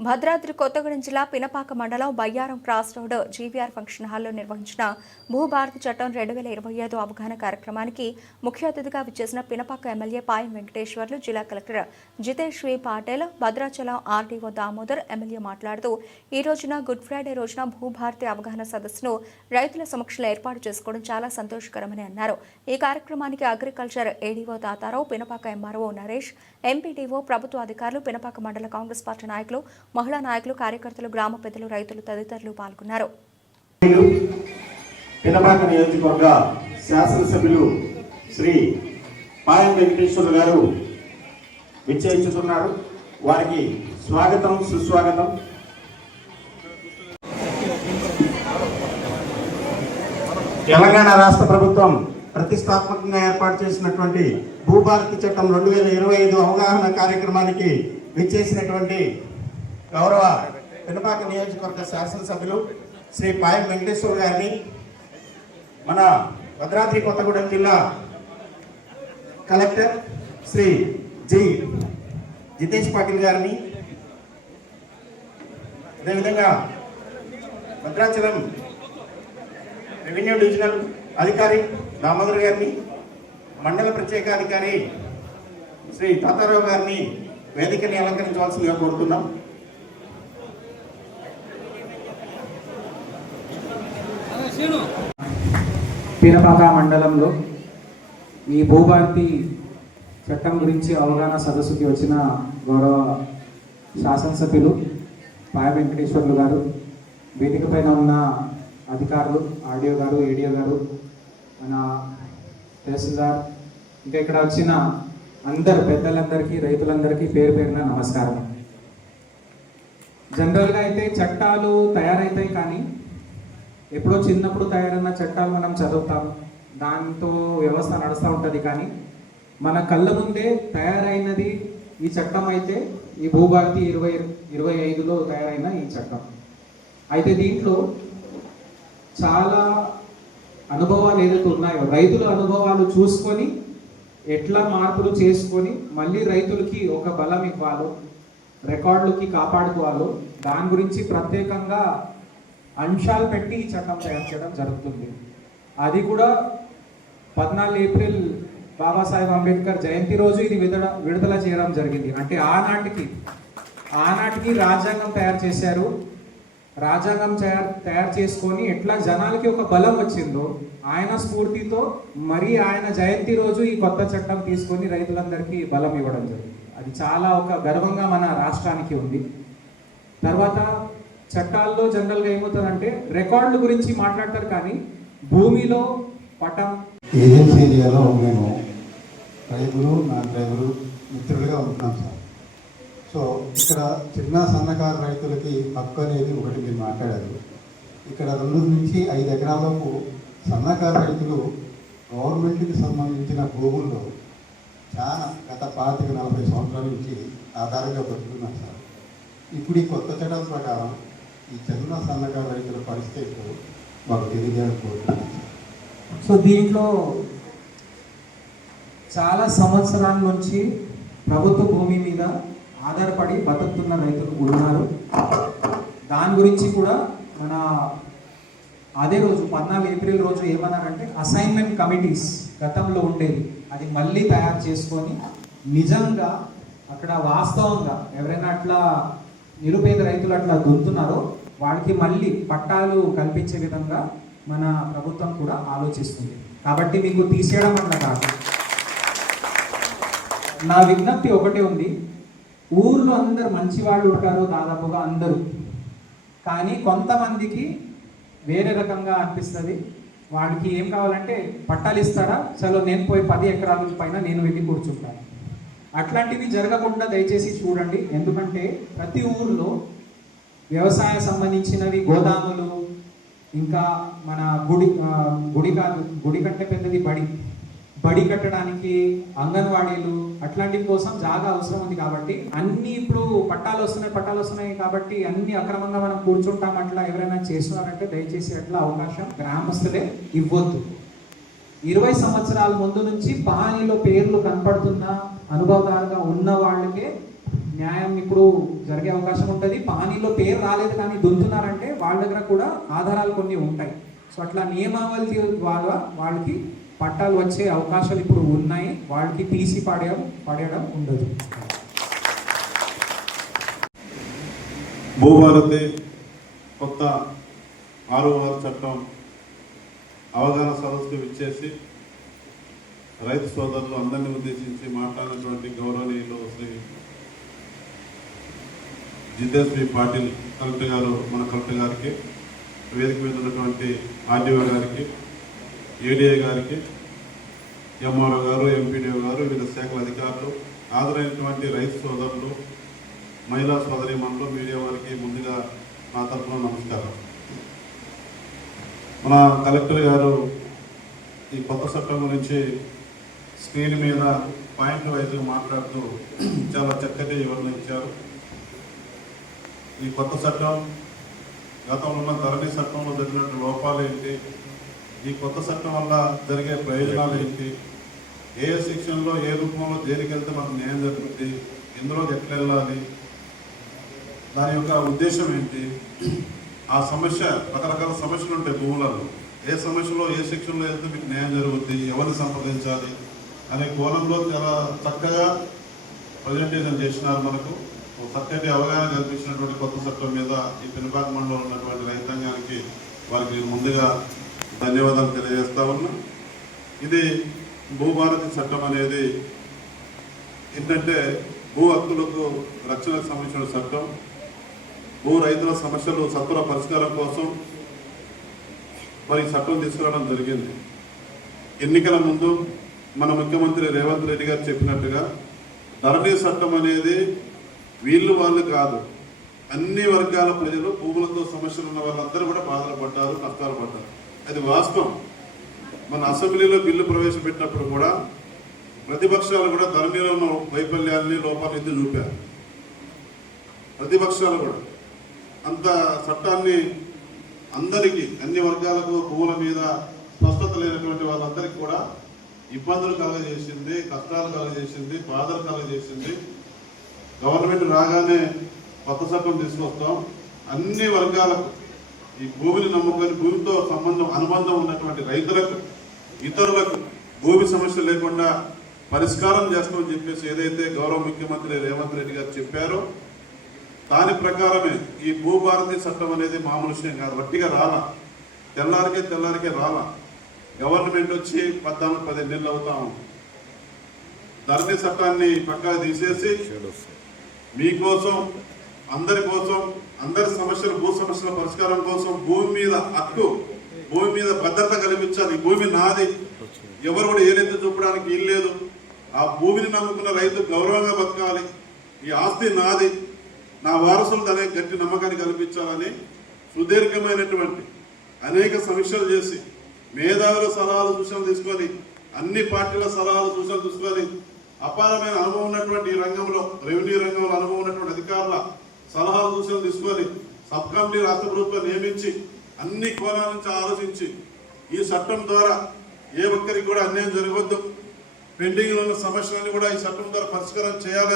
భద్రాద్రి కొత్తగూడెం జిల్లా పినపాక మండలం Bayyaram cross road GVR function హాల్లో నిర్వహించిన భూభారతి చట్టం రెండు వేల ఇరవై ఐదు అవగాహన కార్యక్రమానికి ముఖ్య అతిథిగా విచ్చేసిన పినపాక ఎమ్మెల్యే పాయం వెంకటేశ్వర్లు జిల్లా collector Jitesh V Patel Bhadrachalam RDO Damodar MLA మాట్లాడుతూ ఈ రోజున గుడ్ ఫ్రైడే రోజున భూభారతి అవగాహన సదస్సును రైతుల సమక్షంలో ఏర్పాటు చేసుకోవడం చాలా సంతోషకరమని అన్నారు. ఈ కార్యక్రమానికి agriculture ADO Tatarao Pinapaka MRO Naresh MPDO ప్రభుత్వ అధికారులు పినపాక మండల కాంగ్రెస్ పార్టీ నాయకులు మహిళా నాయకులు కార్యకర్తలు గ్రామ పెద్దలు రైతులు తదితరులు పాల్గొన్నారు. పినపాక నియోజకవర్గ శాసనసభ్యులు శ్రీ పాయం వెంకటేశ్వర గారు విచ్చేయించుతున్నారు. వారికి స్వాగతం సుస్వాగతం. తెలంగాణ రాష్ట్ర ప్రభుత్వం ప్రతిష్టాత్మకంగా ఏర్పాటు చేసినటువంటి భూభారతి చట్టం రెండు వేల ఇరవై ఐదు అవగాహన కార్యక్రమానికి విచ్చేసినటువంటి గౌరవ పెనుపాక నియోజకవర్గ శాసనసభ్యులు శ్రీ పాయం వెంకటేశ్వర గారిని మన భద్రాద్రి కొత్తగూడెం జిల్లా కలెక్టర్ శ్రీ జి జితేష్ పాటిల్ గారిని అదేవిధంగా భద్రాచలం రెవెన్యూ డివిజనల్ అధికారి దామోదర్ గారిని మండల ప్రత్యేక అధికారి శ్రీ తాతారావు గారిని వేదికని అలంకరించవలసిందిగా కోరుతున్నాం. పీనపాక మండలంలో ఈ భూభారతి చట్టం గురించి అవగాహన సదస్సుకి వచ్చిన గౌరవ శాసనసభ్యులు పాయ వెంకటేశ్వర్లు గారు వేదిక పైన ఉన్న అధికారులు ఆర్డీఓ గారు ఏడీఓ గారు మన తహసీల్దార్ ఇంకా ఇక్కడ వచ్చిన అందరు పెద్దలందరికీ రైతులందరికీ పేరు పేరున నమస్కారం. జనరల్గా అయితే చట్టాలు తయారవుతాయి కానీ ఎప్పుడో చిన్నప్పుడు తయారైన చట్టాలు మనం చదువుతాం. దాంతో వ్యవస్థ నడుస్తూ ఉంటుంది. కానీ మన కళ్ళ ముందే తయారైనది ఈ చట్టం అయితే ఈ భూభారతి ఇరవై ఇరవై ఐదులో తయారైన ఈ చట్టం. అయితే దీంట్లో చాలా అనుభవాలు ఏదైతే ఉన్నాయో రైతుల అనుభవాలు చూసుకొని ఎట్లా మార్పులు చేసుకొని మళ్ళీ రైతులకి ఒక బలం ఇవ్వాలో రికార్డులకి కాపాడుకోవాలో దాని గురించి ప్రత్యేకంగా అంశాలు పెట్టి ఈ చట్టం తయారు చేయడం జరుగుతుంది. అది కూడా పద్నాలుగు ఏప్రిల్ బాబాసాహెబ్ అంబేద్కర్ జయంతి రోజు ఇది విడుదల విడుదల చేయడం జరిగింది. అంటే ఆనాటికి ఆనాటికి రాజ్యాంగం తయారు చేశారు. రాజ్యాంగం తయారు తయారు చేసుకొని ఎట్లా జనాలకి ఒక బలం వచ్చిందో ఆయన స్ఫూర్తితో మరి ఆయన జయంతి రోజు ఈ కొత్త చట్టం తీసుకొని రైతులందరికీ బలం ఇవ్వడం జరిగింది అది చాలా ఒక గర్వంగా మన రాష్ట్రానికి ఉంది. తర్వాత చట్టాల్లో జనరల్గా ఏమవుతుందంటే రికార్డుల గురించి మాట్లాడతారు కానీ భూమిలో పటం ఏజెన్సీ ఏరియాలో మేము రైతులు నా డ్రైవరు మిత్రులుగా ఉంటున్నాం సార్. సో ఇక్కడ చిన్న సన్నకారు రైతులకి హక్కు అనేది ఒకటి మీరు మాట్లాడారు. ఇక్కడ రెండు నుంచి ఐదు ఎకరాలకు సన్నకారు రైతులు గవర్నమెంట్కి సంబంధించిన భూముల్లో చాలా గత పాతిక నలభై సంవత్సరాల నుంచి ఆధారంగా బతుకున్నారు సార్. ఇప్పుడు ఈ కొత్త చట్టం ప్రకారం ఈ చిన్న సన్నకారు రైతుల పరిస్థితి ఇప్పుడు మాకు తెలియజేయకపోతుంది సో దీంట్లో చాలా సంవత్సరాల నుంచి ప్రభుత్వ భూమి మీద ఆధారపడి బతుకుతున్న రైతులు ఉన్నారు. దాని గురించి కూడా మన అదే రోజు పద్నాలుగు ఏప్రిల్ రోజు ఏమన్నారంటే అసైన్మెంట్ కమిటీస్ గతంలో ఉండేది అది మళ్ళీ తయారు చేసుకొని నిజంగా అక్కడ వాస్తవంగా ఎవరైనా అట్లా నిరుపేద రైతులు అట్లా దొరుకుతున్నారో వాడికి మళ్ళీ పట్టాలు కల్పించే విధంగా మన ప్రభుత్వం కూడా ఆలోచిస్తుంది. కాబట్టి మీకు తీసేయడం అట్లా కాదు. నా విజ్ఞప్తి ఒకటే ఉంది. ఊర్లో అందరు మంచి వాళ్ళు ఉంటారు దాదాపుగా అందరూ. కానీ కొంతమందికి వేరే రకంగా అనిపిస్తుంది. వాడికి ఏం కావాలంటే పట్టాలు ఇస్తారా? చలో నేను పోయి పది ఎకరాల పైన నేను వెళ్ళి కూర్చుంటాను. అట్లాంటివి జరగకుండా దయచేసి చూడండి. ఎందుకంటే ప్రతి ఊర్లో వ్యవసాయ సంబంధించినవి గోదాములు ఇంకా మన గుడి గుడి కాదు గుడి కంటే పెద్దది బడి. బడి కట్టడానికి అంగన్వాడీలు అట్లాంటి కోసం జాగా అవసరం ఉంది కాబట్టి అన్ని ఇప్పుడు పట్టాలు వస్తున్నాయి పట్టాలు వస్తున్నాయి కాబట్టి అన్ని అక్రమంగా మనం కూర్చుంటాం అట్లా ఎవరైనా చేస్తున్నారంటే దయచేసి అట్లా అవకాశం గ్రామస్తులే ఇవ్వద్దు. ఇరవై సంవత్సరాల ముందు నుంచి పానీలో పేర్లు కనపడుతున్న అనుభవదారుగా ఉన్న వాళ్ళకే న్యాయం ఇప్పుడు జరిగే అవకాశం ఉంటుంది. పానీలో పేరు రాలేదు కానీ దొంతున్నారంటే వాళ్ళ దగ్గర కూడా ఆధారాలు కొన్ని ఉంటాయి. సో అట్లా నియమావళి ద్వారా వాళ్ళకి పట్టాలు వచ్చే అవకాశాలు ఇప్పుడు ఉన్నాయి. వాళ్ళకి తీసి పడేయడం పడేయడం ఉండదు. భూభారతి కొత్త ఆరో చట్టం అవగాహన సదస్సుకు ఇచ్చేసి రైతు సోదరులు అందరినీ ఉద్దేశించి మాట్లాడినటువంటి గౌరవనీయ శ్రీ పాటిల్ కలెక్టర్ గారు మన కలెక్టర్ గారికి వేదిక మీద ఉన్నటువంటి ఆర్డీఓ గారికి ఏడీఏ గారికి ఎంఆర్ఓ గారు ఎంపీడీఓ గారు వివిధ శాఖల అధికారులు హాజరైనటువంటి రైతు సోదరులు మహిళా సోదరి మనలో మీడియా వారికి ముందుగా నా తరఫున నమస్కారం. మన కలెక్టర్ గారు ఈ కొత్త చట్టం గురించి స్క్రీన్ మీద పాయింట్ వైజ్గా మాట్లాడుతూ చాలా చక్కటి వివరణ ఇచ్చారు. ఈ కొత్త చట్టం గతంలో ఉన్న ధరణి చట్టంలో జరిగినట్టు లోపాలు ఏంటి? ఈ కొత్త చట్టం వల్ల జరిగే ప్రయోజనాలు ఏంటి? ఏ సెక్షన్లో ఏ రూపంలో దేనికి వెళ్తే మనకు న్యాయం జరుగుతుంది ఇందులో ఎట్లా వెళ్ళాలి? దాని యొక్క ఉద్దేశం ఏంటి? ఆ సమస్య రకరకాల సమస్యలు ఉంటాయి భూములలో. ఏ సమస్యలో ఏ సెక్షన్లో వెళ్తే మీకు న్యాయం జరుగుతుంది ఎవరిని సంప్రదించాలి? అనే కోణంలో చాలా చక్కగా ప్రజెంటేషన్ చేసినారు మనకు. ఒక అవగాహన కల్పించినటువంటి కొత్త చట్టం మీద ఈ పినపాక మండలంలో ఉన్నటువంటి రైతాంగానికి వారికి నేను ముందుగా ధన్యవాదాలు తెలియజేస్తా ఉన్నా. ఇది భూభారతి చట్టం అనేది ఏంటంటే భూ హక్కులకు రక్షణకు సంబంధించిన చట్టం. భూ రైతుల సమస్యలు సత్వర పరిష్కారం కోసం మరి చట్టం తీసుకురావడం జరిగింది. ఎన్నికల ముందు మన ముఖ్యమంత్రి రేవంత్ రెడ్డి గారు చెప్పినట్టుగా ధరణి చట్టం అనేది వీళ్ళు వాళ్ళు కాదు. అన్ని వర్గాల ప్రజలు భూములతో సమస్యలు ఉన్న వాళ్ళందరూ కూడా బాధలు పడ్డారు నష్టాలు పడ్డారు. అది వాస్తవం. మన అసెంబ్లీలో బిల్లు ప్రవేశపెట్టినప్పుడు కూడా ప్రతిపక్షాలు కూడా ధరణిలో ఉన్న వైఫల్యాన్ని లోపాలు ఎత్తి చూపారు? ప్రతిపక్షాలు కూడా. అంత చట్టాన్ని అందరికీ అన్ని వర్గాలకు భూముల మీద స్పష్టత లేనటువంటి వాళ్ళందరికీ కూడా ఇబ్బందులు కలగజేసింది కష్టాలు కలగజేసింది బాధలు కలగజేసింది. గవర్నమెంట్ రాగానే కొత్త చట్టం తీసుకొస్తాం. అన్ని వర్గాలకు ఈ భూమిని నమ్ముకొని భూమితో సంబంధం అనుబంధం ఉన్నటువంటి రైతులకు ఇతరులకు భూమి సమస్య లేకుండా పరిష్కారం చేస్తామని చెప్పేసి ఏదైతే గౌరవ ముఖ్యమంత్రి రేవంత్ రెడ్డి గారు చెప్పారో దాని ప్రకారమే ఈ భూభారతి చట్టం అనేది మామూలు విషయం కాదు. వట్టిగా రాలా. తెల్లారికే తెల్లారికే రాలా. గవర్నమెంట్ వచ్చి పద్నాలుగు పదిహేను నెలలు అవుతాము ధరణి చట్టాన్ని పక్కా తీసేసి మీకోసం అందరి కోసం అందరి సమస్యలు భూ సమస్యల పరిష్కారం కోసం భూమి మీద హక్కు భూమి మీద భద్రత కల్పించాలి. భూమి నాది. ఎవరు కూడా ఏదైతే చూపడానికి వీల్లేదు ఆ భూమిని నమ్ముకున్న రైతు గౌరవంగా బతకాలి. ఈ ఆస్తి నాది. నా వారసులకు అనే గట్టి నమ్మకాన్ని కల్పించాలని సుదీర్ఘమైనటువంటి అనేక సమీక్షలు చేసి మేధావుల సలహాలు సూచనలు తీసుకొని అన్ని పార్టీల సలహాలు సూచనలు తీసుకొని అపారమైన అనుభవం ఉన్నటువంటి ఈ రంగంలో రెవెన్యూ రంగంలో అనుభవం ఉన్నటువంటి అధికారుల సలహాలు సూచనలు తీసుకొని సబ్ కమిటీ రాష్ట్ర ప్రభుత్వం నియమించి అన్ని కోణాల నుంచి ఆలోచించి ఈ చట్టం ద్వారా ఏ ఒక్కరికి కూడా అన్యాయం జరగవద్దు. పెండింగ్లో ఉన్న సమస్యలన్నీ కూడా ఈ చట్టం ద్వారా పరిష్కారం చేయాలని